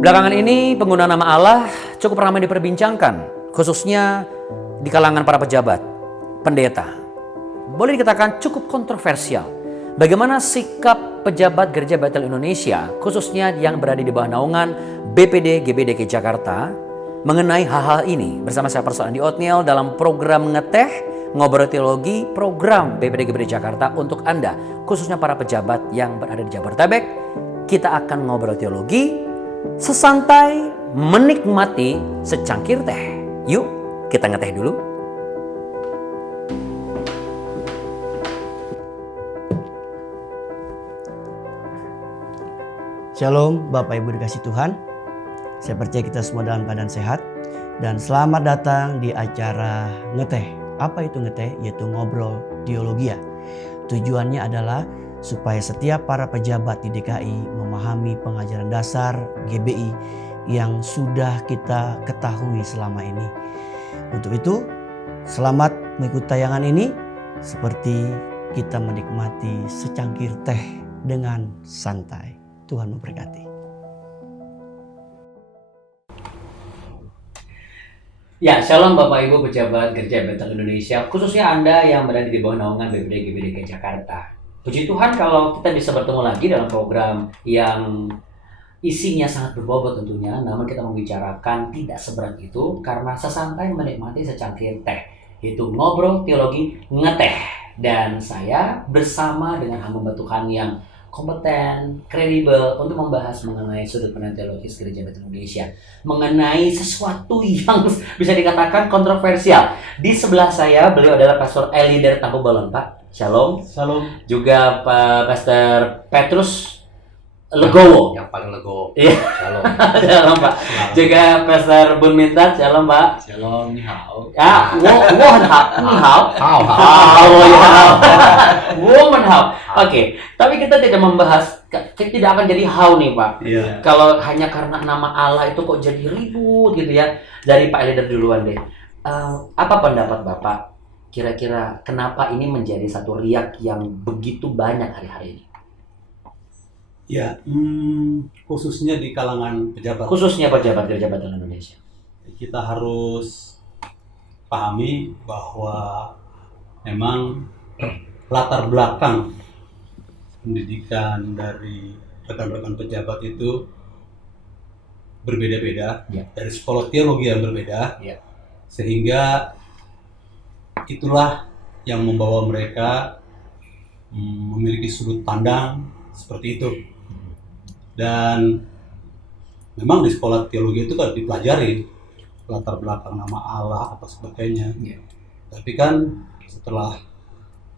Belakangan ini penggunaan nama Allah cukup ramai diperbincangkan, khususnya di kalangan para pejabat, pendeta. Boleh dikatakan cukup kontroversial. Bagaimana sikap pejabat Gereja Bethel Indonesia, khususnya yang berada di bawah naungan BPD GBDK Jakarta, mengenai hal-hal ini? Bersama saya Pastor Andi Othniel dalam program Ngeteh, Ngobrol Teologi, program BPD GBD Jakarta untuk Anda, khususnya para pejabat yang berada di Jabodetabek. Kita akan ngobrol teologi, sesantai menikmati secangkir teh. Yuk, kita ngeteh dulu. Shalom Bapak Ibu dikasih Tuhan. Saya percaya kita semua dalam keadaan sehat. Dan selamat datang di acara Ngeteh. Apa itu ngeteh? Yaitu ngobrol teologi. Tujuannya adalah supaya setiap para pejabat di DKI memahami pengajaran dasar GBI yang sudah kita ketahui selama ini. Untuk itu, selamat mengikuti tayangan ini seperti kita menikmati secangkir teh dengan santai. Tuhan memberkati. Ya, shalom Bapak Ibu pejabat Gereja Bethel Indonesia, khususnya Anda yang berada di bawah naungan BPD GBDK Jakarta. Puji Tuhan kalau kita bisa bertemu lagi dalam program yang isinya sangat berbobot tentunya, namun kita membicarakan tidak seberat itu karena sesantai menikmati secangkir teh, yaitu ngobrol teologi ngeteh. Dan saya bersama dengan hamba Tuhan yang kompeten, kredibel untuk membahas mengenai sudut pandang teologis Gereja Bethel Indonesia, mengenai sesuatu yang bisa dikatakan kontroversial. Di sebelah saya beliau adalah Pastor Eli dari Tampu Balon, Pak. Shalom. Shalom. Juga Pak Pastor Petrus Legowo. Yang paling legowo. Iya. Shalom. Shalom, Pak. Juga Pastor Bun Mintat. Shalom, Pak. Shalom, ni hao. Ya, ni hao. Hao. Woman how. Oke, tapi kita tidak membahas, tidak akan jadi how nih, Pak. Iya. Kalau hanya karena nama Allah itu kok jadi ribut gitu ya. Dari Pak Leader duluan deh. Apa pendapat Bapak? Kira-kira kenapa ini menjadi satu riak yang begitu banyak hari-hari ini? Ya, khususnya di kalangan pejabat. Khususnya pejabat Gereja Bethel Indonesia. Kita harus pahami bahwa memang latar belakang pendidikan dari rekan-rekan pejabat itu berbeda-beda, Ya. dari sekolah teologi yang berbeda, Ya. sehingga itulah yang membawa mereka memiliki sudut pandang seperti itu. Dan memang di sekolah teologi itu kan dipelajari latar belakang nama Allah apa sebagainya. Ya. Tapi kan setelah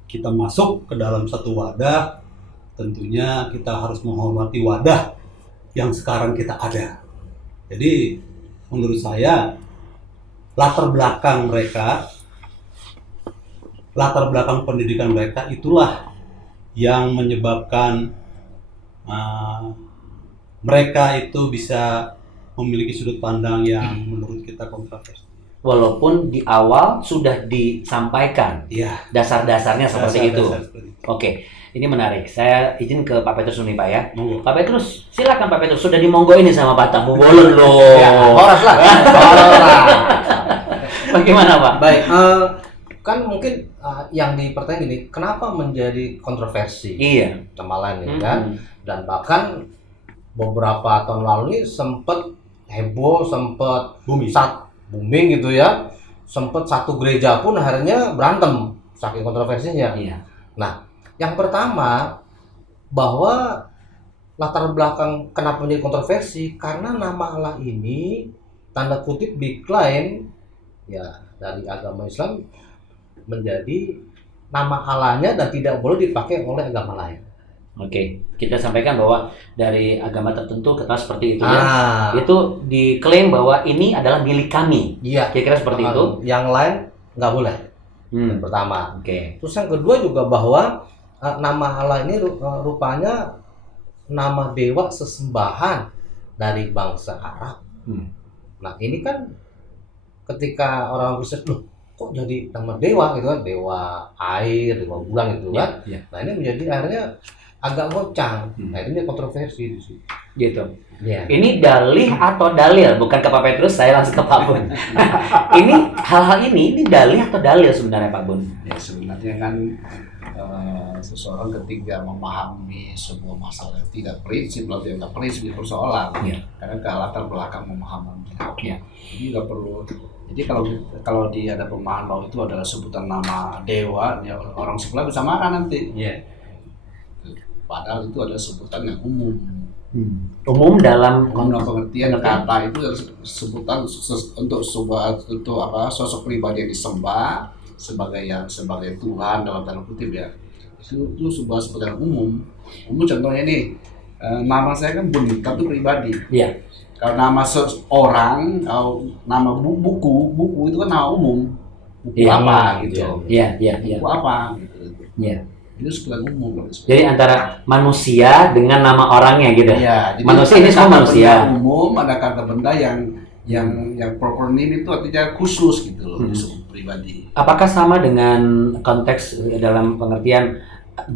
kita masuk ke dalam satu wadah, tentunya kita harus menghormati wadah yang sekarang kita ada. Jadi menurut saya latar belakang mereka, latar belakang pendidikan mereka itulah yang menyebabkan mereka itu bisa memiliki sudut pandang yang menurut kita kontroversial. Walaupun di awal sudah disampaikan Iya. dasar-dasarnya seperti itu. Dasar-dasar seperti itu. Oke, ini menarik. Saya izin ke Pak Petrus nih, Pak ya. Monggo. Pak Petrus, silakan Pak Petrus. Sudah dimonggo ini sama Pak Tampu Bolon loh. Ya, horas lah. Bagaimana Pak? Baik, kan mungkin yang dipertanyakan gini, kenapa menjadi kontroversi? Iya. Nama lain ini kan, dan bahkan beberapa tahun lalu ini sempat heboh, sempat booming gitu ya, sempat satu gereja pun akhirnya berantem saking kontroversinya. Iya. Nah, yang pertama bahwa latar belakang kenapa menjadi kontroversi karena nama Allah ini tanda kutip diklaim ya dari agama Islam menjadi nama Allahnya dan tidak boleh dipakai oleh agama lain. Oke, kita sampaikan bahwa dari agama tertentu kita seperti itu ya. Itu Itu diklaim bahwa ini adalah milik kami. iya. Kira-kira seperti itu. Yang lain nggak boleh. Yang pertama. Oke. Terus yang kedua juga bahwa nama Allah ini rupanya nama dewa sesembahan dari bangsa Arab. Nah ini kan ketika orang Kristen, loh kok jadi nama dewa gitu kan, dewa air, dewa bulan gitu kan. Iya. Nah ini menjadi akhirnya agak goncang. Nah ini kontroversi di situ. gitu. Iya. Ini dalih atau dalil, bukan ke Pak Petrus, saya langsung ke Pak Bun. Ini hal-hal ini dalih atau dalil sebenarnya Pak Bun? Ya sebenarnya kan seseorang ketika memahami sebuah masalah tidak prinsip lalu dianggap prinsip di persoalan, Iya. karena ke latar belakang memahaminya. Iya. Jadi nggak perlu. Jadi kalau dia ada pemahaman bahwa itu adalah sebutan nama dewa, ya orang sebelah bisa marah nanti. Iya. Padahal itu adalah sebutan yang umum. Umum dalam Umum dalam pengertian Pengertian. kata itu adalah sebutan untuk sosok pribadi yang disembah sebagai Tuhan dalam tanda kutip ya. Itu sebuah sebutan umum. Umum contohnya nih, nama saya kan Bonita itu pribadi. Iya. Kalau nama seorang, kalau nama buku itu kan nama umum. Buku Iya. apa gitu. Iya, iya, iya. Buku apa gitu. Iya. Itu sebutan umum. Jadi antara manusia dengan nama orangnya gitu. Iya, jadi Manusia ini ada semua kata manusia. benda umum, ada kata benda yang proper name itu artinya khusus gitu loh, disebut pribadi. Apakah sama dengan konteks dalam pengertian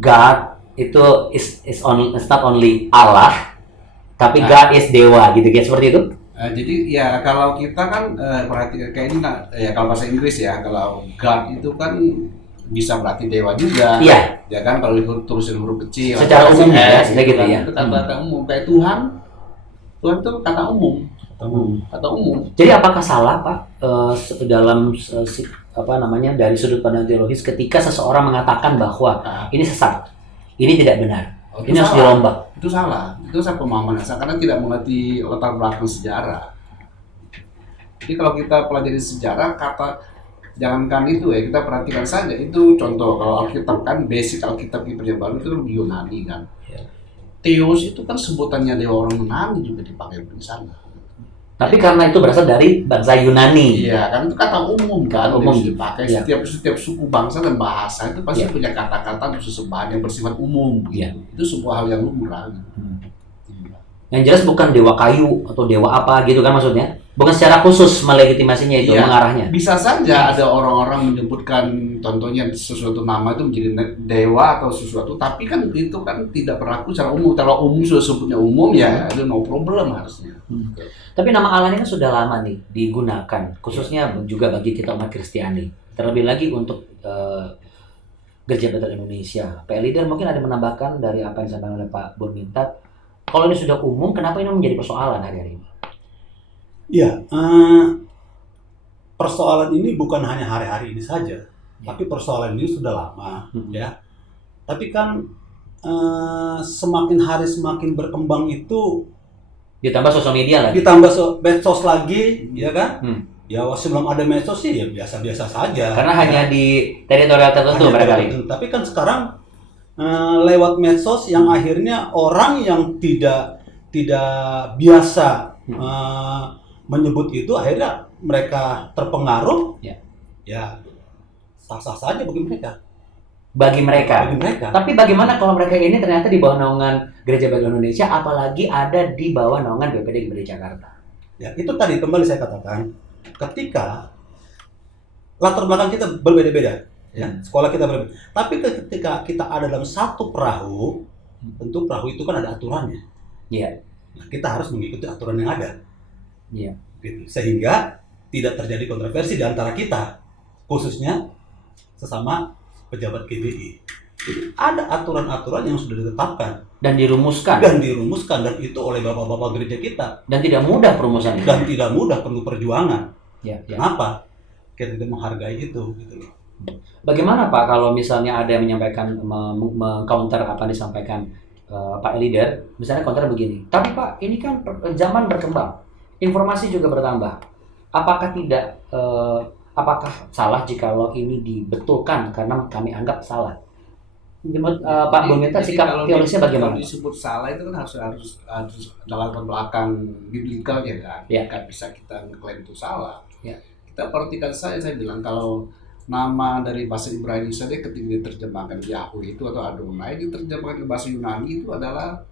God itu is not only Allah, tapi God is dewa gitu kayak seperti itu? Jadi ya kalau kita kan perhatikan kayak ini ya kalau bahasa Inggris ya, kalau God itu kan bisa berarti dewa juga. Iya. Ya kan kalau tulisin huruf kecil. Secara atau umum ya, S, gitu kan, ya. Itu kata umum. Kayak Tuhan itu kata umum. Kata umum. Jadi apakah salah Pak dalam dari sudut pandang teologis ketika seseorang mengatakan bahwa Nah, ini sesat, ini tidak benar, itu ini harus salah. dirombak? Itu salah. Itu salah pemahaman dasar karena tidak mengerti latar belakang sejarah. Jadi kalau kita pelajari sejarah, jangankan itu ya, kita perhatikan saja itu contoh kalau Alkitab kan basic Alkitab di Perjanjian Baru itu kan Yunani kan. Theos itu kan sebutannya dewa orang Yunani juga dipakai di sana. Tapi karena itu berasal dari bangsa Yunani. Iya, kan itu kata umum kan, Kata umum. dipakai Iya. setiap suku bangsa dan bahasa itu pasti Iya. punya kata-kata untuk sesembahan yang bersifat umum. Iya. Gitu. Itu sebuah hal yang lumrah. Gitu. Yang jelas bukan dewa kayu atau dewa apa gitu kan maksudnya. Bukan secara khusus melegitimasinya itu, Iya. mengarahnya. Bisa saja ada orang-orang menyebutkan contohnya sesuatu nama itu menjadi dewa atau sesuatu, tapi kan itu kan tidak berlaku secara umum. Kalau umum sudah sebutnya umum ya itu no problem harusnya. Tapi nama Allah ini kan sudah lama nih digunakan, khususnya juga bagi kita umat Kristiani. Terlebih lagi untuk Gereja Bethel Indonesia. Pak Leader mungkin ada menambahkan dari apa yang disampaikan oleh Pak Bun Mintat. Kalau ini sudah umum, kenapa ini menjadi persoalan hari-hari ini? Iya, persoalan ini bukan hanya hari-hari ini saja, tapi persoalan ini sudah lama, ya. Tapi kan semakin hari semakin berkembang itu, Ditambah sosial media lagi. ditambah medsos lagi, ya kan? Ya sebelum ada medsos sih ya biasa-biasa saja. Karena hanya di teritorial tertentu Hanya barangkali. tertentu. Tapi kan sekarang lewat medsos yang akhirnya orang yang tidak biasa menyebut itu akhirnya mereka terpengaruh, ya sah-sah saja bagi mereka. Bagi mereka. Bagi mereka. Tapi bagaimana kalau mereka ini ternyata di bawah naungan Gereja Bethel Indonesia, apalagi ada di bawah naungan BPD GBD Jakarta? Ya itu tadi kembali saya katakan, ketika latar belakang kita berbeda-beda, ya sekolah kita berbeda. Tapi ketika kita ada dalam satu perahu, tentu perahu itu kan ada aturannya. Iya. Nah, kita harus mengikuti aturan yang ada. Iya. Gitu. Sehingga tidak terjadi kontroversi di antara kita, khususnya sesama pejabat GBI. Jadi ada aturan-aturan yang sudah ditetapkan Dan dirumuskan. dan dirumuskan dan itu oleh bapak-bapak gereja kita Dan tidak mudah perumusan ini. dan tidak mudah, perlu perjuangan. Ya, ya. Kenapa? Kita tidak menghargai itu gitu loh. Bagaimana Pak kalau misalnya ada yang menyampaikan meng-counter apa yang disampaikan Pak Leader, misalnya counter begini. Tapi Pak, ini kan zaman berkembang, informasi juga bertambah. Apakah tidak apakah salah jikalau ini dibetulkan karena kami anggap salah? Menurut Pak Bun Mintat, Jadi sikap kalau teologisnya bagaimana? Kalau disebut salah itu kan harus dalam latar belakang biblikalnya kan. Ya. Kan bisa kita ngeklaim itu salah. Ya. Kita perhatikan saya bilang kalau nama dari bahasa Ibrani saja ketika diterjemahkan Yahweh itu atau Adonai diterjemahkan ke bahasa Yunani itu adalah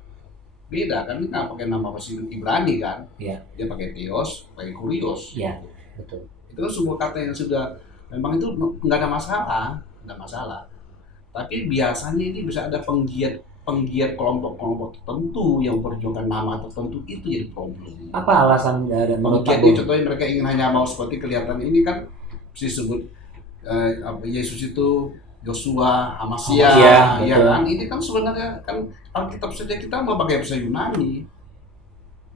beda kan, ini nggak pakai nama bahasa Ibrani kan. Ya. Dia pakai Theos, pakai Kurios. Ya, betul. Itu kan sebuah kata yang sudah memang itu nggak ada masalah, nggak masalah. Tapi biasanya ini bisa ada penggiat penggiat kelompok-kelompok tertentu yang memperjuangkan nama tertentu itu jadi problem. Apa alasan dan menurut Penggiat Pak ini Boy? contohnya mereka ingin hanya mau seperti kelihatan ini kan disebut Yesus itu Yosua, Amasya, Iya, ya betul. kan? Ini kan sebenarnya kan Alkitab saja kita mau pakai bahasa Yunani.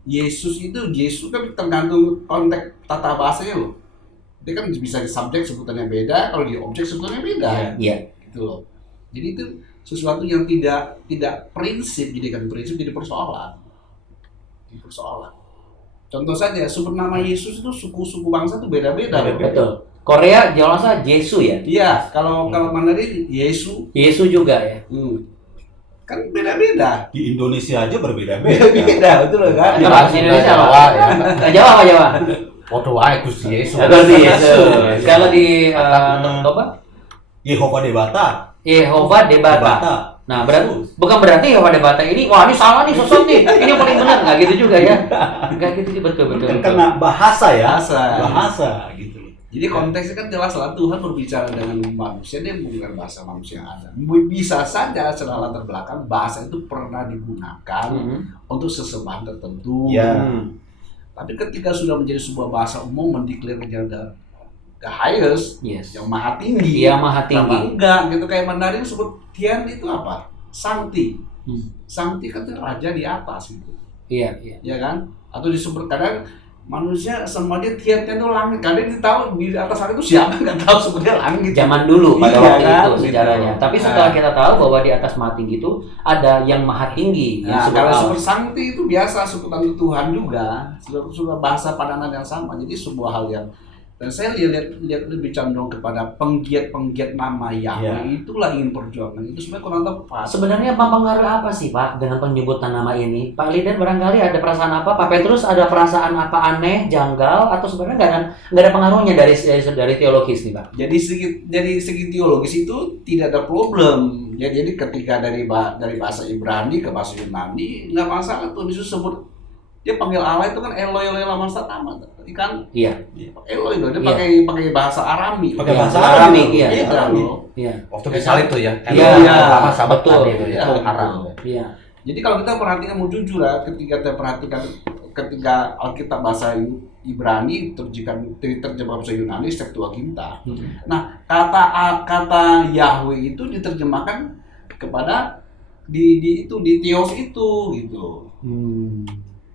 Yesus kan tergantung konteks tata bahasanya loh. Dia kan bisa di subjek sebutannya beda, kalau di objek sebutannya beda. Iya. Gitu loh. Jadi itu sesuatu yang tidak prinsip, jadikan prinsip jadi persoalan. Jadi persoalan. Contoh saja, sumber nama Yesus itu suku-suku bangsa itu beda-beda. loh. Betul. Korea jangan salah Jesu ya. Iya, kalau Mandarin Yesus, Yesu juga ya. kan beda-beda. Di Indonesia aja berbeda-beda. Beda, betul loh kan? Ada bahasa Indonesia apa? Jawa apa Jawa? Foto wae Gusti Yesus. Berarti Yesus. Kalau di apa? Yehova Debata. Yehova Debata. Nah, bukan berarti Yehova Debata ini wah ini salah nih sesat nih. Ini yang paling benar nggak gitu juga ya. Nggak gitu betul. Kan karena bahasa ya. Bahasa. Gitu. Jadi konteksnya kan jelas lah, Tuhan berbicara dengan manusia, dia menggunakan bahasa manusia yang ada. Bisa saja secara latar belakang bahasa itu pernah digunakan untuk sesembahan tertentu. Ya. Tapi ketika sudah menjadi sebuah bahasa umum, mendeklarasikan the highest, Yes. yang maha tinggi, Iya maha sama tinggi. enggak gitu. Kayak Mandarin sebut Tian itu apa? Sangti. Sangti kan itu raja di atas gitu. Iya. Ya kan? Atau disebut kadang manusia sama dia Tian itu langit. Kadang dia tahu di atas langit itu siapa, nggak tahu sebenarnya langit. Zaman dulu pada Iya, waktu kan? itu sejarahnya. Gitu. Tapi setelah kita tahu bahwa di atas maha tinggi itu ada yang maha tinggi. Nah, yang kalau Allah. sebut Sangti itu biasa sebutan Tuhan juga, sudah bahasa padanan yang sama. Jadi sebuah hal yang, dan saya lihat lebih condong kepada penggiat nama Yahweh, itulah ingin perjuangan. Itu sebenarnya kurang tepat. Sebenarnya mempengaruhi apa sih Pak dengan penyebutan nama ini? Pak Lidan barangkali ada perasaan apa? Pak Petrus ada perasaan apa aneh, janggal, atau sebenarnya nggak ada pengaruhnya dari teologis nih Pak? Dari segi teologis itu tidak ada problem. Ya, jadi ketika dari bahasa Ibrani ke bahasa Yunani nggak masalah tuh. Yesus sebut, dia panggil Allah itu kan Eloi lama satama kan. Iya. Eloi itu dia Iya. pakai bahasa Arami. Pakai Iya, bahasa Arami, Arami. iya. Beda loh. Iya. Waktu disalib tuh ya. Iya, Lama sahabat betul. tadi itu ya. Iya, Haram. Iya. Jadi kalau kita perhatikan, mau jujur ya, ketika Alkitab bahasa Ibrani terjemah bahasa Yunani Septuaginta. Nah, kata Yahweh itu diterjemahkan kepada di Theos itu gitu.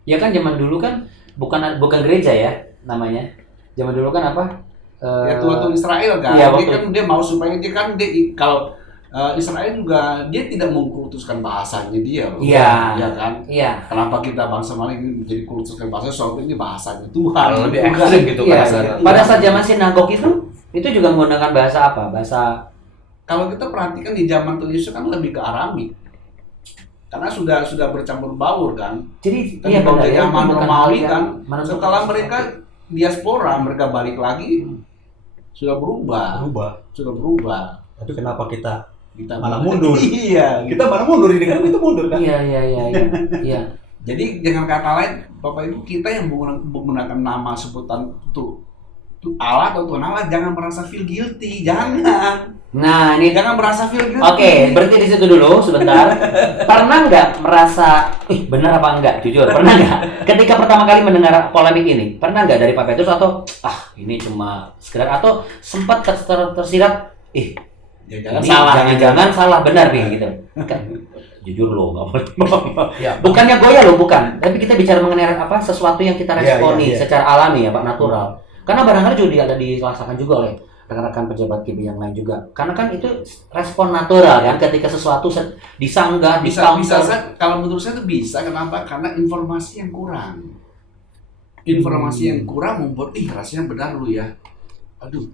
Ya kan zaman dulu kan bukan gereja ya namanya. Zaman dulu kan apa? Ya Tuhan Israel kan. Iya, Dia kan dia mau supaya kalau Israel juga dia tidak mengkultuskan bahasanya dia loh. Iya. Ya kan? Iya. Kenapa kita bangsa mana ini menjadi kultuskan bahasa, soalnya ini bahasanya Tuhan. Kalau lebih Bukan. ekstrim gitu Iya. pada saat Pada saat zaman sinagog itu juga menggunakan bahasa apa? Bahasa Kalau kita perhatikan di zaman Tuhan Yesus kan lebih ke Arami. Karena sudah bercampur baur kan. jadi Dan iya kalau benar dari ya. zaman bukan Romawi hal yang kan, menentukan setelah sesuatu. mereka diaspora, mereka balik lagi sudah berubah. Tapi kenapa kita Kita malah mundur? Iya. Kita malah mundur ini kan kita mundur kan? Iya. Jadi dengan kata lain, Bapak Ibu, kita yang menggunakan nama sebutan itu Allah atau Tuhan Allah, jangan merasa feel guilty, jangan. Nah, ini Jangan merasa feel guilty. Oke, berhenti di situ dulu sebentar. Pernah nggak merasa, benar apa enggak? Jujur, pernah nggak? Ketika pertama kali mendengar polemik ini, pernah nggak dari Pak Petrus atau ini cuma sekedar, atau sempat tersirat, Ya, jangan salah benar nih gitu. Kan, jujur loh, nggak boleh. Ya. Bukannya goyah loh, bukan. Tapi kita bicara mengenai apa sesuatu yang kita responi Iya. secara alami ya Pak, natural. Karena barangkali juga ada dirasakan juga oleh rekan-rekan pejabat KB yang lain juga. Karena kan itu respon natural kan ketika sesuatu disanggah, bisa di-counter. kalau menurut saya itu bisa. Kenapa? Karena informasi yang kurang. Informasi yang kurang membuat rasanya benar lu ya. Aduh,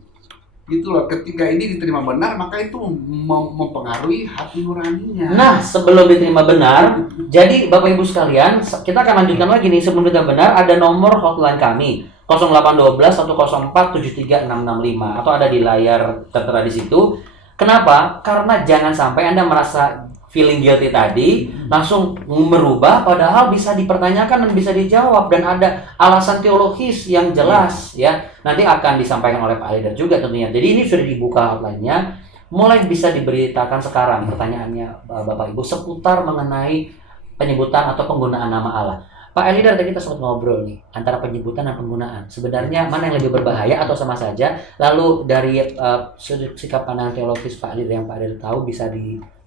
itulah ketika ini diterima benar, maka itu mempengaruhi hati nuraninya. Nah, sebelum diterima benar, jadi Bapak Ibu sekalian, kita akan lanjutkan lagi nih. Sebelum diterima benar, ada nomor hotline kami 0812 104 73665 atau ada di layar tertera di situ. Kenapa? Karena jangan sampai Anda merasa feeling guilty tadi langsung merubah, padahal bisa dipertanyakan dan bisa dijawab dan ada alasan teologis yang jelas ya. Nanti akan disampaikan oleh Pak Lidan juga tentunya. Jadi ini sudah dibuka hotline-nya. mulai bisa diberitakan sekarang pertanyaannya Bapak Ibu seputar mengenai penyebutan atau penggunaan nama Allah. Pak Eli, dari tadi kita sempat ngobrol nih antara penyebutan dan penggunaan. Sebenarnya mana yang lebih berbahaya atau sama saja? Lalu dari sudut sikap pandangan teologis Pak Eli yang Pak Eli tahu bisa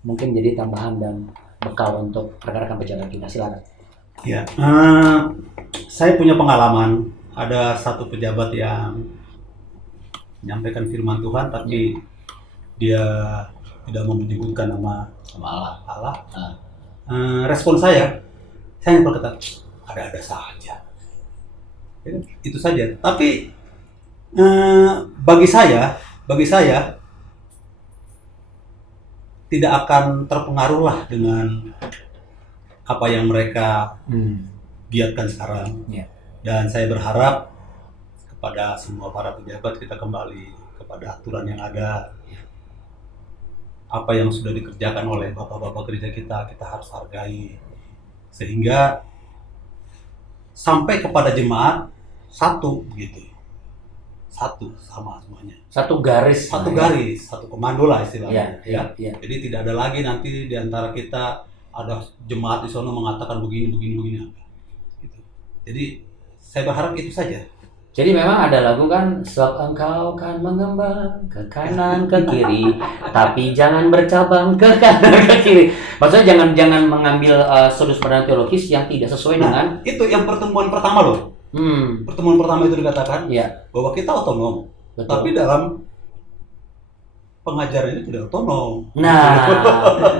mungkin jadi tambahan dan bekal untuk rekan-rekan pejabat kita. Silakan. Ya, saya punya pengalaman. Ada satu pejabat yang menyampaikan firman Tuhan, tapi dia tidak mau menyebutkan nama Allah. Respon saya yang berkata, ada-ada saja. Itu saja. Tapi bagi saya tidak akan terpengaruhlah dengan apa yang mereka giatkan sekarang. Ya. Dan saya berharap kepada semua para pejabat kita kembali kepada aturan yang ada. Apa yang sudah dikerjakan oleh bapak-bapak gereja kita harus hargai. Sehingga sampai kepada jemaat satu begitu. Satu sama semuanya. Satu garis, Satu komando lah istilahnya. Ya. Jadi tidak ada lagi nanti di antara kita ada jemaat di sana mengatakan begini. Gitu. Jadi saya berharap itu saja. Jadi memang ada lagu kan, sebab engkau kan mengembang ke kanan ke kiri, tapi jangan bercabang ke kanan ke kiri. Maksudnya jangan mengambil sudut pandang teologis yang tidak sesuai dengan. Itu yang pertemuan pertama loh. Pertemuan pertama itu dikatakan bahwa kita otonom, Betul. tapi dalam pengajaran itu tidak otonom. Nah,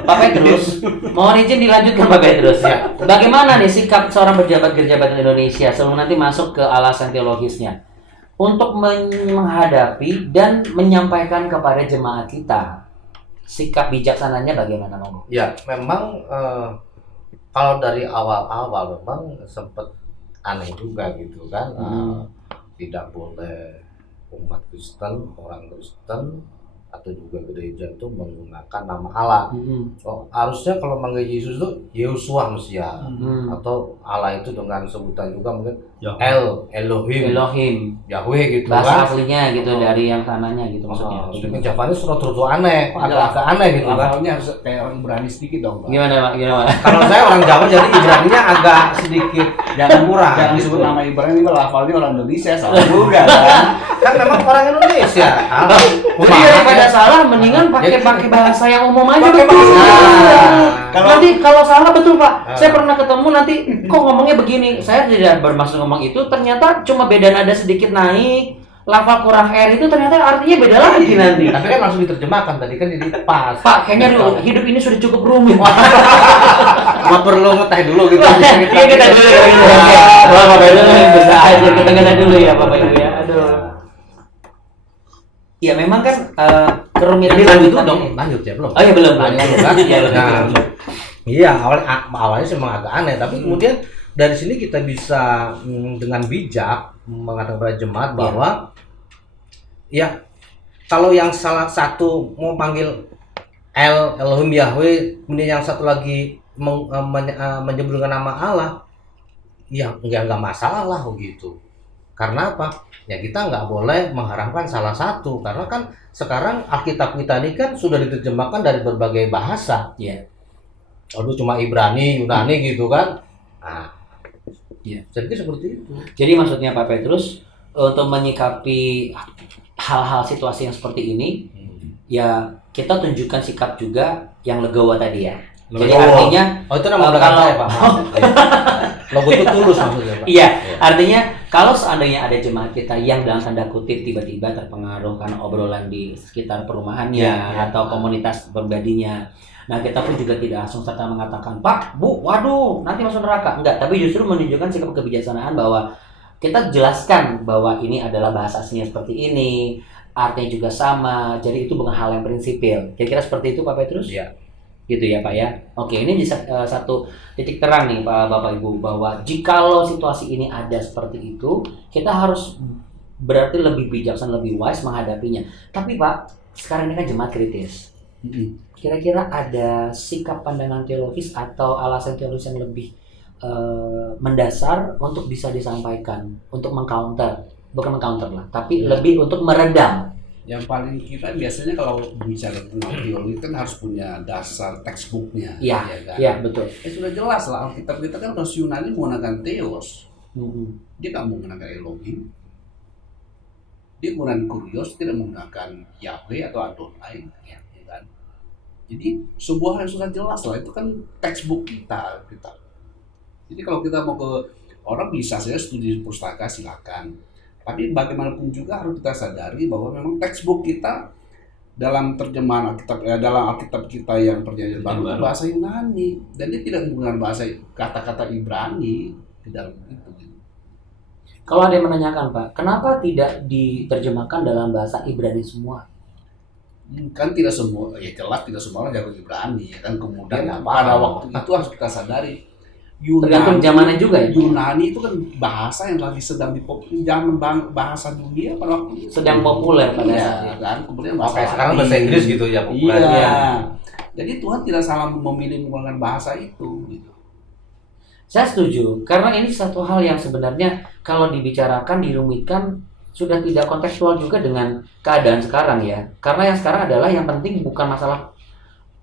Pak Petrus, mohon izin dilanjutkan Pak Petrus. Ya. Bagaimana nih sikap seorang pejabat Indonesia sebelum nanti masuk ke alasan teologisnya untuk menghadapi dan menyampaikan kepada jemaat kita sikap bijaksananya bagaimana, Monggo? Ya, memang kalau dari awal-awal memang sempat aneh juga gitu kan. Tidak boleh umat Kristen, orang Kristen atau juga gereja itu menggunakan nama Allah. Harusnya kalau manggil Yesus itu Yehosua Mesia, atau Allah itu dengan sebutan juga mungkin Elohim, Yahweh gitu bahasa kan. aslinya gitu dari yang sananya gitu maksudnya. Sedangkan Javanese terus aneh, agak aneh gitu kan. Lafalnya harus kayak orang Ibrani sedikit dong, Pak. Gimana Pak? Kalau saya orang Jawa jadi Ibraninya agak sedikit kurang. Jangan disebut gitu. nama Ibrani, Pak. Lafalnya orang Indonesia, salah juga kan. Kan memang orang Indonesia. Jadi daripada salah mendingan pakai bahasa yang umum aja. Pakai betul. bahasa. Nanti kalau salah betul Pak. Saya pernah ketemu nanti kok ngomongnya begini. Saya tidak bermaksud ngomong itu, ternyata cuma beda nada sedikit naik. Lafal kurang R itu ternyata artinya beda lagi nanti. Tapi kan langsung diterjemahkan tadi kan jadi pas. Pak, kayaknya hidup ini sudah cukup rumit. Nggak perlu ngeteh dulu gitu. Iya kita dulu ya. Wah, Bapak Ibu bisa aja kita ngeteh dulu ya Bapak Ibu ya. Aduh. Ya memang kan kerumitan Jadi lanjut dong, lanjut ya belum? Oh iya belum. Lanjut kan? Iya, awalnya sih memang agak aneh, tapi kemudian dari sini kita bisa dengan bijak mengatakan kepada jemaat bahwa ya kalau yang salah satu mau panggil Elohim Yahweh, kemudian yang satu lagi menyebutkan nama Allah, ya nggak masalah lah begitu. Karena apa? Ya kita nggak boleh mengharamkan salah satu, karena kan sekarang Alkitab kita ini kan sudah diterjemahkan dari berbagai bahasa. Iya. Aduh cuma Ibrani, Yunani gitu kan. Nah, iya. jadi seperti itu. Jadi maksudnya Pak Petrus untuk menyikapi hal-hal situasi yang seperti ini, ya kita tunjukkan sikap juga yang legowo tadi ya. Jadi artinya itu nama belakang saya Pak. Logo itu tulus maksudnya Pak. Iya, artinya kalau seandainya ada jemaat kita yang dalam tanda kutip tiba-tiba terpengaruh karena obrolan di sekitar perumahannya atau komunitas pribadinya, nah kita pun juga tidak langsung serta mengatakan Pak, Bu, waduh, nanti masuk neraka. Enggak, tapi justru menunjukkan sikap kebijaksanaan bahwa kita jelaskan bahwa ini adalah bahasa aslinya seperti ini, artinya juga sama, jadi itu bukan hal yang prinsipil. Kira-kira seperti itu Pak Petrus? Iya. Gitu ya Pak ya. Oke, ini satu titik terang nih Pak Bapak Ibu bahwa jikalau situasi ini ada seperti itu, kita harus berarti lebih bijaksana, lebih wise menghadapinya. Tapi Pak, sekarang ini kan jemaat kritis. Kira-kira ada sikap pandangan teologis atau alasan teologis yang lebih mendasar untuk bisa disampaikan untuk mengcounter, bukan mengcounter lah, tapi lebih untuk meredam Yang paling kita biasanya kalau bicara tentang teologi kan harus punya dasar textbooknya, Iya, ya kan? iya betul. Sudah jelas lah, Alkitab kita kan bahasa Yunani menggunakan theos, Mm-mm. dia nggak menggunakan Elohim, dia menggunakan kurios, tidak menggunakan Yahweh atau Adonai, ya kan? Jadi sebuah hal yang sudah jelas lah, itu kan textbook kita. Jadi kalau kita mau ke orang bisa saja studi di pustaka silakan. Tapi bagaimanapun juga harus kita sadari bahwa memang textbook kita dalam terjemahan Alkitab, dalam Alkitab kita yang Perjanjian Baru bahasa Yunani, dan dia tidak menggunakan bahasa kata-kata Ibrani di dalam itu. Kalau ada yang menanyakan Pak, kenapa tidak diterjemahkan dalam bahasa Ibrani semua? Kan tidak semua, ya jelas tidak semua orang jago Ibrani, ya kan. Kemudian Ya, pada paham. waktu itu harus kita sadari Tergantung zamannya juga ya. Yunani itu kan bahasa yang lagi sedang zaman bahasa dunia pada waktu itu. Sedang populer pada Iya, saat itu. kan. Kemudian bahasa Kayak sekarang bahasa Latin. Inggris gitu ya populer. Iya. Iya. Jadi Tuhan tidak salah memilih menggunakan bahasa itu. Gitu. Saya setuju, karena ini satu hal yang sebenarnya kalau dibicarakan, dirumitkan, sudah tidak kontekstual juga dengan keadaan sekarang ya. Karena yang sekarang adalah yang penting bukan masalah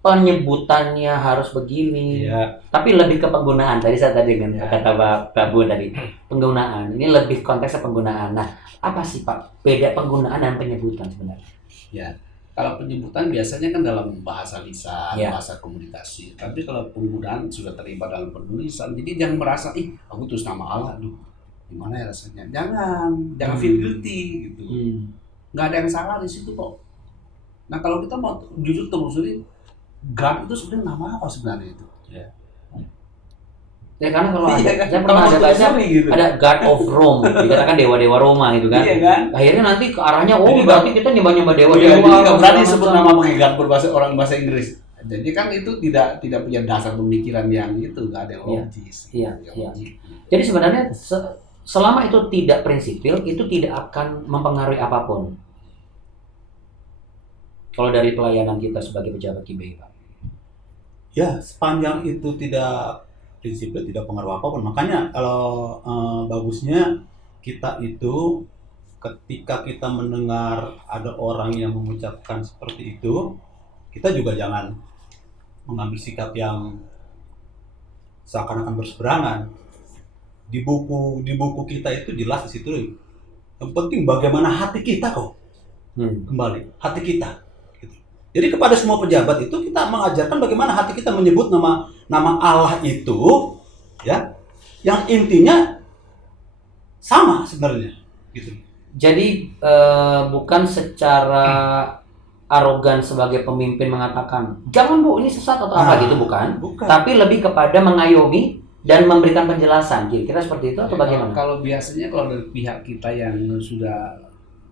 penyebutannya harus begini, Iya. tapi lebih ke penggunaan. Tadi saya tadi kan Ya. kata Pak Bu tadi, penggunaan. Ini lebih konteksnya penggunaan. Nah, apa sih Pak beda penggunaan dan penyebutan sebenarnya? Kalau penyebutan biasanya kan dalam bahasa lisan, Ya. bahasa komunikasi. Tapi kalau penggunaan sudah terlibat dalam penulisan, jadi jangan merasa, aku tulis nama Allah, aduh, gimana ya rasanya? Jangan feel guilty gitu. Nggak ada yang salah di situ kok. Nah kalau kita mau jujur telusuri, God itu sebenarnya nama apa sebenarnya itu? Ya karena kalau Iya ada, kan? saya pernah Kalau ada mau baca telusuri gitu. ada God of Rome, dikatakan dewa-dewa Roma gitu kan. Iya kan? Akhirnya nanti ke arahnya, oh Jadi berarti kita nyembah-nyembah Iya, dewa-dewa. jadi nggak berani segala sebut macam. nama pakai God berbahasa orang bahasa Inggris. Jadi kan itu tidak punya dasar pemikiran yang itu, nggak ada yang Iya. logis. Iya, Yang iya. logik. Jadi sebenarnya selama itu tidak prinsipil, itu tidak akan mempengaruhi apapun. Kalau dari pelayanan kita sebagai pejabat KBI, Pak. Ya, sepanjang itu tidak prinsipnya tidak pengaruh apapun. Makanya kalau bagusnya kita itu ketika kita mendengar ada orang yang mengucapkan seperti itu, kita juga jangan mengambil sikap yang seakan-akan berseberangan. Di buku kita itu jelas di situ. Yang penting bagaimana hati kita kok. Kembali hati kita. Gitu. Jadi kepada semua pejabat itu kita mengajarkan bagaimana hati kita menyebut nama Allah itu, ya, yang intinya sama sebenarnya, gitu. Jadi bukan secara arogan sebagai pemimpin mengatakan jangan Bu ini sesat atau apa gitu, bukan. Tapi lebih kepada mengayomi dan memberikan penjelasan. Kira-kira seperti itu atau bagaimana? Kalau biasanya kalau dari pihak kita yang sudah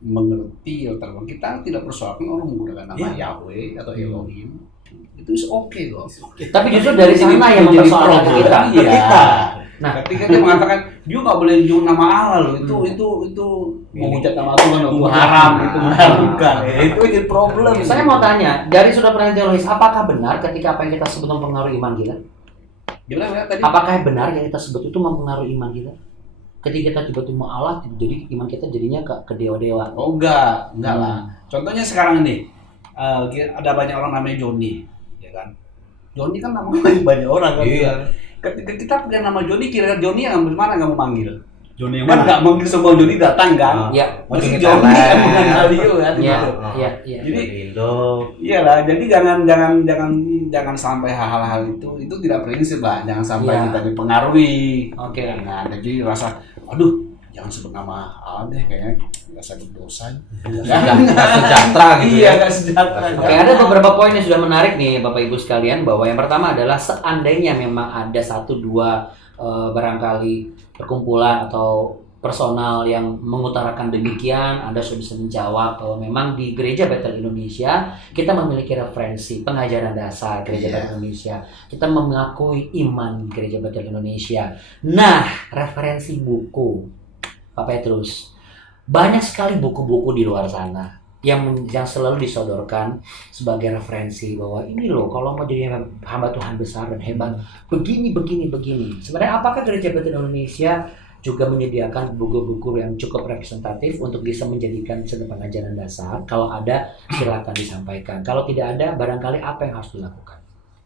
mengerti latar belakang, kita tidak persoalkan orang menggunakan nama Yahweh atau Elohim. Itu oke kok. Tapi justru dari sana yang menjadi mempersoalkan problem. kita. Iya. Nah, ketika dia mengatakan dia nggak boleh nyebut nama Allah loh, itu mengucap nama Tuhan itu haram, itu mengharamkan. Itu jadi problem. saya mau tanya, dari sudut pandang teologis, apakah benar ketika apa yang kita sebut mempengaruhi iman kita? Gimana tadi? Apakah benar yang kita sebut itu mempengaruhi iman kita? Ketika kita tiba-tiba Allah, jadi iman kita jadinya ke dewa-dewa. Oh enggak lah. Contohnya sekarang ini ada banyak orang namanya Joni, ya kan? Joni kan namanya banyak orang kan. Iya. Ketika kita punya nama Joni, kira-kira Joni yang mana kamu manggil? Joni yang Kan mana? nggak manggil semua Joni datang kan? Ya, Mesti Joni yang mengenal dia kan. ya, gitu. ya, ya. Jadi Indo. iyalah, jadi jangan sampai hal-hal itu tidak prinsip lah, jangan sampai Iya. kita dipengaruhi. Oke. Nah, jadi rasa, aduh, jangan sebut nama Allah deh, kayaknya nggak sadar dosa. Nggak sejahtera gitu Iya, ya. nggak sejahtera. Oke, ada beberapa poin yang sudah menarik nih Bapak Ibu sekalian, bahwa yang pertama adalah seandainya memang ada satu dua barangkali perkumpulan atau personal yang mengutarakan demikian, Anda sudah bisa menjawab bahwa memang di Gereja Bethel Indonesia kita memiliki referensi pengajaran dasar Gereja Bethel Indonesia. Kita mengakui iman Gereja Bethel Indonesia. Nah, referensi buku Pak Petrus, banyak sekali buku-buku di luar sana yang selalu disodorkan sebagai referensi bahwa ini loh kalau mau jadi hamba Tuhan besar dan hebat begini. Sebenarnya apakah Gereja Bethel Indonesia juga menyediakan buku-buku yang cukup representatif untuk bisa menjadikan pengajaran dasar. Kalau ada, silakan disampaikan. Kalau tidak ada, barangkali apa yang harus dilakukan?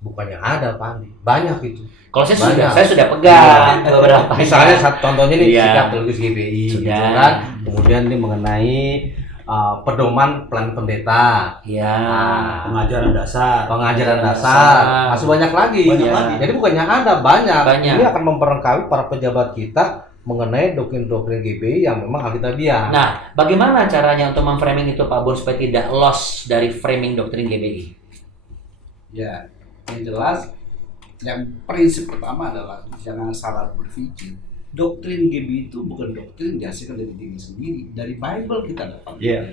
Bukannya ada, Pak Andi. Banyak itu. Kalau Banyak. saya sudah pegang beberapa. Misalnya contohnya nih Iya. sikap teologis GBI gitu Sudah. kan. Kemudian ini mengenai pedoman pelan pendeta, Ya. Pengajaran dasar. pengajaran Dasar. dasar, masih banyak lagi. Banyak Ya. lagi. Jadi bukannya ada, banyak. Banyak. Ini akan memperlengkapi para pejabat kita mengenai doktrin-doktrin GBI yang memang alkitabiah. Nah, bagaimana caranya untuk memframing itu Pak Bun supaya tidak loss dari framing doktrin GBI? Ya, yang jelas, yang prinsip pertama adalah jangan salah berpikir. Doktrin GBI itu bukan doktrin dihasilkan dari diri sendiri, dari Bible kita dapat. Iya.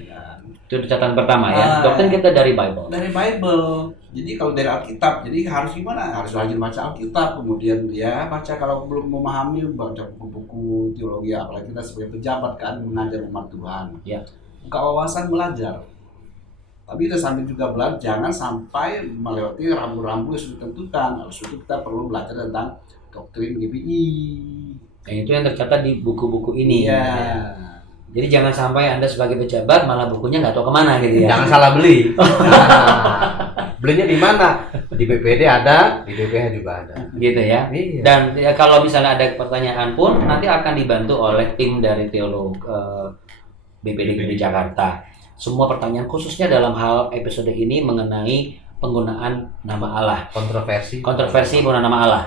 Itu catatan pertama ya. Ah. Doktrin kita dari Bible. Dari Bible. Jadi kalau dari Alkitab, jadi harus gimana? Harus rajin baca Alkitab, kemudian ya baca kalau belum memahami baca buku-buku teologi, apalagi kita sebagai pejabat kan mengajar umat Tuhan. Ya. Buka wawasan, belajar. Tapi kita sambil juga belajar, jangan sampai melewati rambu-rambu yang sudah ditentukan. Harus itu kita perlu belajar tentang doktrin GBI. Nah, itu yang tercatat di buku-buku ini. Iya. Jadi jangan sampai Anda sebagai pejabat malah bukunya nggak tahu kemana gitu ya. Jangan salah beli. Nah, belinya di mana? Di BPD ada, di BPH juga ada. Gitu ya. Iya. Dan ya, kalau misalnya ada pertanyaan pun nanti akan dibantu oleh tim dari teolog BPD GBI Jakarta. Semua pertanyaan khususnya dalam hal episode ini mengenai penggunaan nama Allah, Kontroversi penggunaan nama Allah.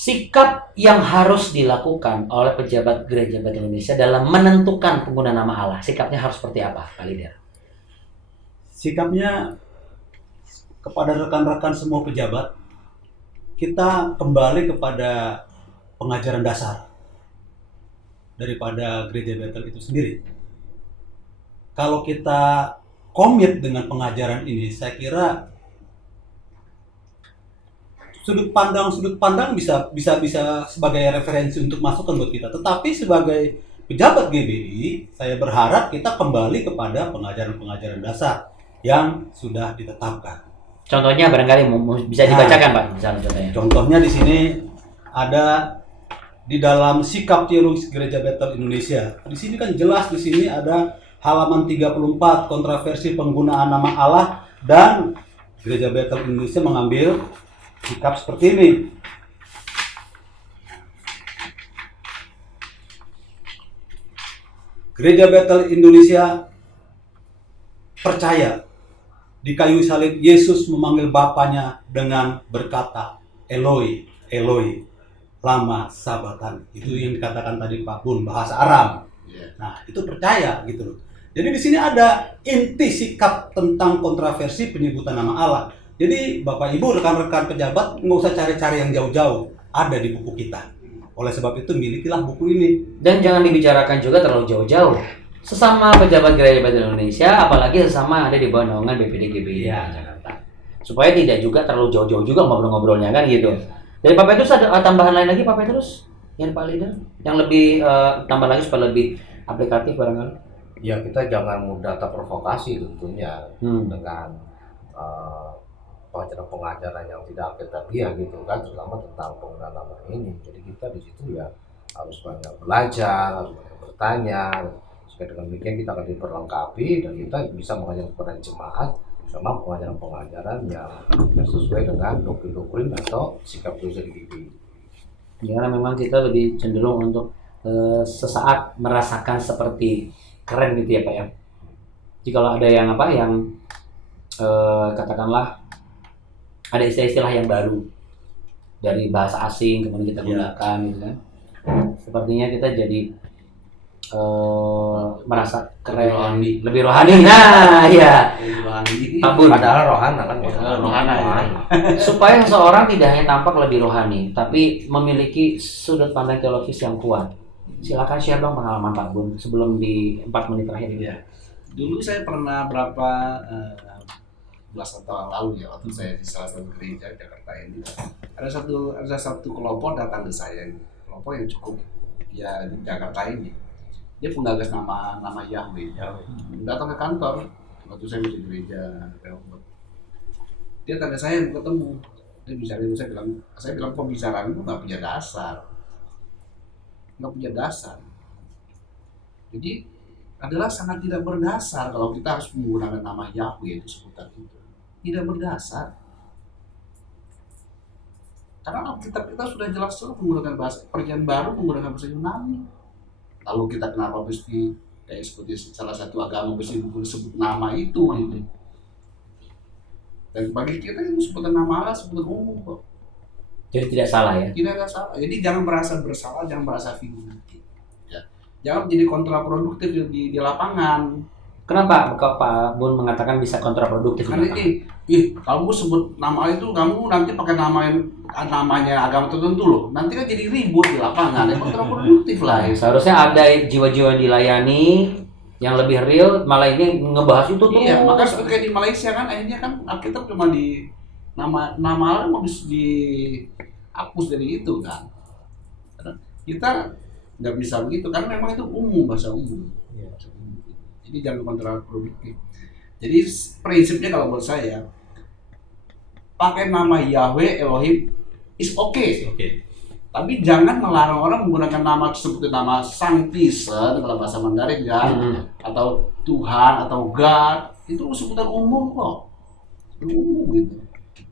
Sikap yang harus dilakukan oleh pejabat Gereja Bethel Indonesia dalam menentukan penggunaan nama Allah, sikapnya harus seperti apa, Pak Leader? Sikapnya kepada rekan-rekan semua pejabat, kita kembali kepada pengajaran dasar daripada Gereja Bethel itu sendiri. Kalau kita komit dengan pengajaran ini, saya kira sudut pandang bisa sebagai referensi untuk masukan buat kita. Tetapi sebagai pejabat GBI, saya berharap kita kembali kepada pengajaran-pengajaran dasar yang sudah ditetapkan. Contohnya barangkali bisa dibacakan Pak, misalnya contohnya. Contohnya di sini ada di dalam sikap teologis Gereja Bethel Indonesia. Di sini kan jelas, di sini ada halaman 34 kontroversi penggunaan nama Allah, dan Gereja Bethel Indonesia mengambil sikap seperti ini. Gereja Bethel Indonesia percaya di kayu salib Yesus memanggil Bapanya dengan berkata, Eloi, Eloi, lama sabatan. Itu yang dikatakan tadi Pak Bun, bahasa Aram. Nah, itu percaya gitu loh. Jadi di sini ada inti sikap tentang kontroversi penyebutan nama Allah. Jadi Bapak Ibu, rekan-rekan pejabat, nggak usah cari-cari yang jauh-jauh, ada di buku kita. Oleh sebab itu milikilah buku ini. Dan jangan dibicarakan juga terlalu jauh-jauh. Sesama pejabat Gereja Bethel Indonesia, apalagi sesama ada di bawah naungan BPD GBI Jakarta. Supaya tidak juga terlalu jauh-jauh juga ngobrol-ngobrolnya kan gitu. Dari Pak Petrus ada tambahan lain lagi Pak Petrus? Yang Pak Leader? Yang lebih tambah lagi supaya lebih aplikatif barangkali? Ya, kita jangan mudah terprovokasi tentunya dengan pengajaran-pengajaran yang tidak alkitabiah gitu kan, terutama tentang penggunaan nama ini. Jadi kita di situ ya harus banyak belajar, harus banyak bertanya, supaya dengan demikian kita akan diperlengkapi dan kita bisa mengajar kepada jemaat sama pengajaran-pengajaran yang sesuai dengan doktrin-doktrin atau sikap gereja di GBI. Ya, karena memang kita lebih cenderung untuk sesaat merasakan seperti keren gitu ya Pak ya. Jadi kalau ada yang katakanlah ada istilah-istilah yang baru dari bahasa asing kemudian kita gunakan gitu kan. Sepertinya kita jadi merasa keren, lebih rohani. Nah, ya. Pak Bun. Padahal rohana kan. Rohana. Supaya seseorang tidak hanya tampak lebih rohani, tapi memiliki sudut pandang teologis yang kuat. Silakan share dong pengalaman Pak Bun sebelum di 4 menit terakhir ini. Ya. Dulu saya pernah berapa belasan tahun lalu ya, waktu saya di salah satu gereja Jakarta ini, ada satu kelompok datang ke saya, kelompok yang cukup ya di Jakarta ini. Dia penggagas nama Yahweh. Datang ke kantor waktu saya di gereja. Dia tanya saya mau ketemu. Dia bicara, saya bilang pembicaraan itu nggak punya dasar. nggak punya dasar. Jadi adalah sangat tidak berdasar kalau kita harus menggunakan nama Yahweh itu seputar itu. Tidak berdasar. Karena Alkitab kita sudah jelas menggunakan bahasa Perjanjian Baru menggunakan bahasa Yunani. Lalu kita kenapa mesti kayak seperti salah satu agama mesti sebut nama itu gitu. Dan bagi kita itu sebutan nama Allah sebutan umum kok. Jadi tidak salah ya. Tidak ada salah. Jadi jangan merasa bersalah, jangan merasa figuratif. Ya. Jangan menjadi kontraproduktif di lapangan. Kenapa Pak Bun mengatakan bisa kontraproduktif? Karena ini, kamu sebut nama itu, kamu nanti pakai namanya agama tertentu loh. Nanti kan jadi ribut di lapangan. Ya kontraproduktif lah. Ya. Seharusnya ada jiwa-jiwa yang dilayani yang lebih real, malah ini ngebahas itu tuh. Iya, maka seperti kayak di Malaysia kan, akhirnya kan Alkitab cuma di nama Allah mau dihapus dari itu kan. Karena kita nggak bisa begitu, karena memang itu umum, bahasa umum. Iya. Jadi jangan kontraproduktif. Jadi prinsipnya kalau menurut saya, pakai nama Yahweh Elohim is okay. Oke. Tapi jangan melarang orang menggunakan nama seperti nama Sanctisen dalam bahasa Mandarin kan, atau Tuhan atau God, itu sebutan umum kok, umum gitu.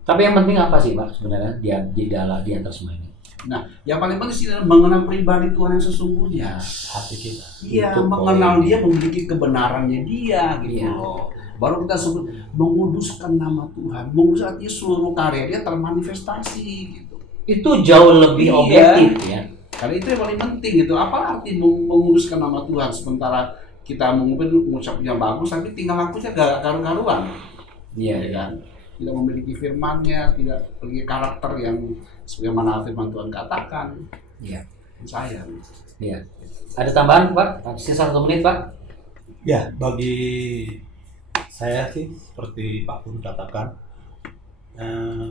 Tapi yang penting apa sih Pak sebenarnya di atas semua ini? Nah, yang paling penting sih adalah mengenal pribadi Tuhan yang sesungguhnya. Hati kita. Iya, Itu mengenal poin. dia, memiliki kebenarannya dia gitu Iya. loh. Baru kita sebut menguduskan nama Tuhan. Mengudus artinya seluruh karya dia termanifestasi gitu. Itu jauh lebih Iya. objektif ya. Karena itu yang paling penting gitu. Apa arti menguduskan nama Tuhan sementara kita mengucapnya bagus tapi tinggal lakunya gak karu-karuan. Iya. Ya kan? Tidak memiliki firman-Nya, tidak memiliki karakter yang sebagaimana firman Tuhan katakan. Iya. Sayang. Iya. Ada tambahan Pak? Sisa 1 menit Pak. Ya, bagi saya sih seperti Pak Guru katakan,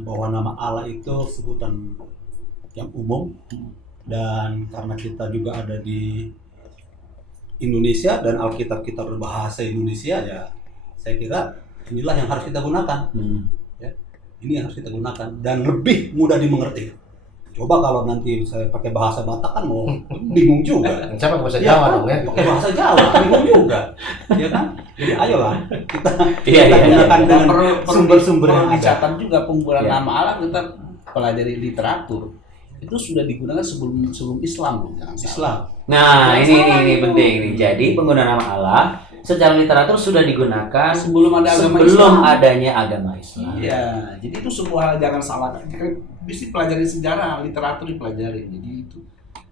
bahwa nama Allah itu sebutan yang umum, dan karena kita juga ada di Indonesia dan Alkitab kita berbahasa Indonesia, ya saya kira inilah yang harus kita gunakan. Ya, ini yang harus kita gunakan dan lebih mudah dimengerti. Coba kalau nanti saya pakai bahasa Batak kan mau bingung juga. Siapa bahasa Ya, Jawa dong ya? pakai bahasa Jawa bingung juga, ya kan? Jadi ayolah kita Iya, kita iya, gunakan Dan dengan perlu sumber-sumber yang ada. dicatat juga penggunaan Ya. nama Allah kita pelajari literatur itu sudah digunakan sebelum Islam loh, jangan salah. Islam. Nah, Jangan ini salah itu. penting nih. Jadi penggunaan nama Allah secara literatur sudah digunakan Sebelum ada agama sebelum Islam. adanya agama Islam. Iya, jadi itu sebuah hal jangan salah. Bisa pelajari sejarah, literatur dipelajari.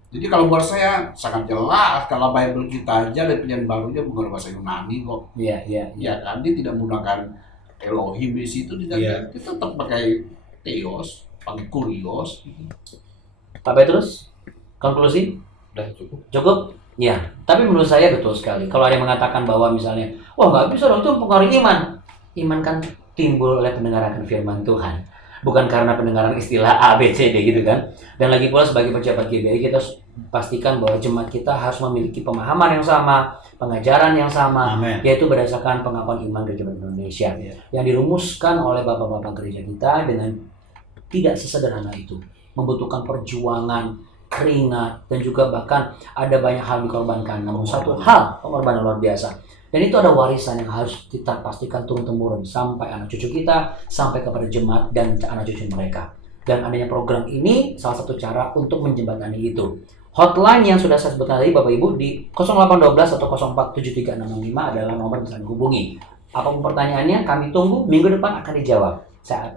Jadi kalau buat saya sangat jelas kalau Bible kita aja dari Perjanjian Barunya bukan bahasa Yunani kok. Iya, iya. Ya kan dia tidak menggunakan Elohim di situ, tidak. Iya. Kita tetap pakai Theos, pakai Kurios. Pak Petrus, konklusi? Udah cukup. Cukup? Ya, tapi menurut saya betul sekali. Kalau ada yang mengatakan bahwa misalnya, wah nggak bisa dong, itu mempengaruhi iman. Iman kan timbul oleh pendengaran firman Tuhan. Bukan karena pendengaran istilah A, B, C, D gitu kan. Dan lagi pula sebagai pejabat GBI kita pastikan bahwa jemaat kita harus memiliki pemahaman yang sama, pengajaran yang sama, Amin. yaitu berdasarkan pengakuan iman Gereja Baptis Indonesia Iya. yang dirumuskan oleh bapak-bapak gereja kita dengan tidak sesederhana itu. Membutuhkan perjuangan, keringat, dan juga bahkan ada banyak hal dikorbankan. Namun satu hal pengorbanan luar biasa. Dan itu ada warisan yang harus kita pastikan turun-temurun sampai anak cucu kita, sampai kepada jemaat dan anak cucu mereka. Dan adanya program ini salah satu cara untuk menjembatani itu. Hotline yang sudah saya sebutkan tadi Bapak Ibu di 0812 atau 047365 adalah nomor yang bisa dihubungi. Apapun pertanyaannya kami tunggu, minggu depan akan dijawab.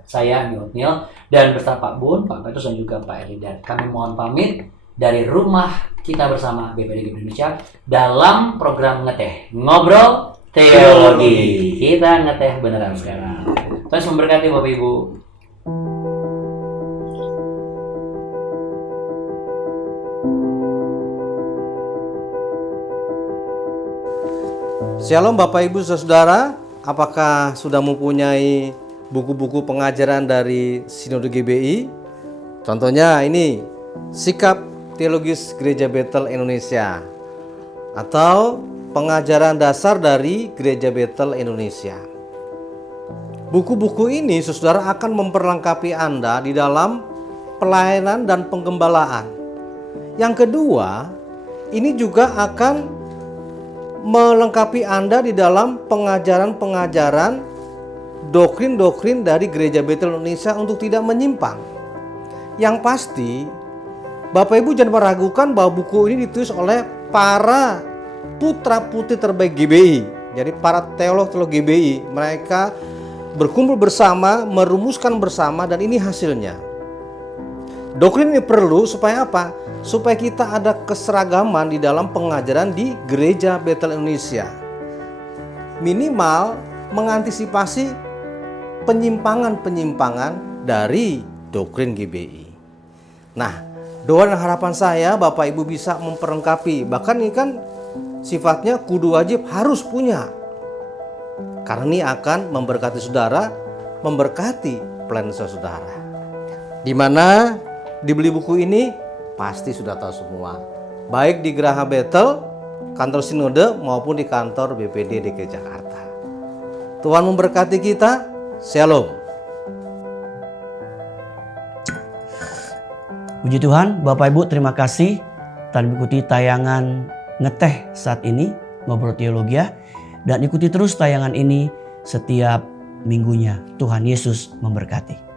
Saya Neil dan bersama Pak Bun, Pak Petrus dan juga Pak Elidan. Kami mohon pamit dari rumah kita bersama BPD Indonesia dalam program ngeteh ngobrol teologi. Kita ngeteh beneran sekarang. Tuhan memberkati Bapak Ibu. Shalom Bapak Ibu Saudara, apakah sudah mempunyai buku-buku pengajaran dari Sinode GBI? Contohnya ini, Sikap Teologis Gereja Bethel Indonesia atau Pengajaran Dasar dari Gereja Bethel Indonesia. Buku-buku ini Saudara akan memperlengkapi Anda di dalam pelayanan dan penggembalaan. Yang kedua, ini juga akan melengkapi Anda di dalam pengajaran-pengajaran doktrin-doktrin dari Gereja Betel Indonesia untuk tidak menyimpang. Yang pasti, Bapak Ibu jangan meragukan bahwa buku ini ditulis oleh para putra-putri terbaik GBI. Jadi para teolog-teolog GBI, mereka berkumpul bersama, merumuskan bersama, dan ini hasilnya. Doktrin ini perlu supaya apa? Supaya kita ada keseragaman di dalam pengajaran di Gereja Betel Indonesia. Minimal mengantisipasi penyimpangan-penyimpangan dari doktrin GBI. Nah, doa dan harapan saya Bapak Ibu bisa memperlengkapi. Bahkan ini kan sifatnya kudu wajib harus punya. Karena ini akan memberkati saudara, memberkati pelayanan saudara. Di mana dibeli buku ini pasti sudah tahu semua. Baik di Geraha Betel, kantor Sinode maupun di kantor BPD DKI Jakarta. Tuhan memberkati kita. Shalom. Puji Tuhan, Bapak Ibu terima kasih telah mengikuti tayangan ngeteh saat ini, Ngobrol Teologia, dan ikuti terus tayangan ini setiap minggunya. Tuhan Yesus memberkati.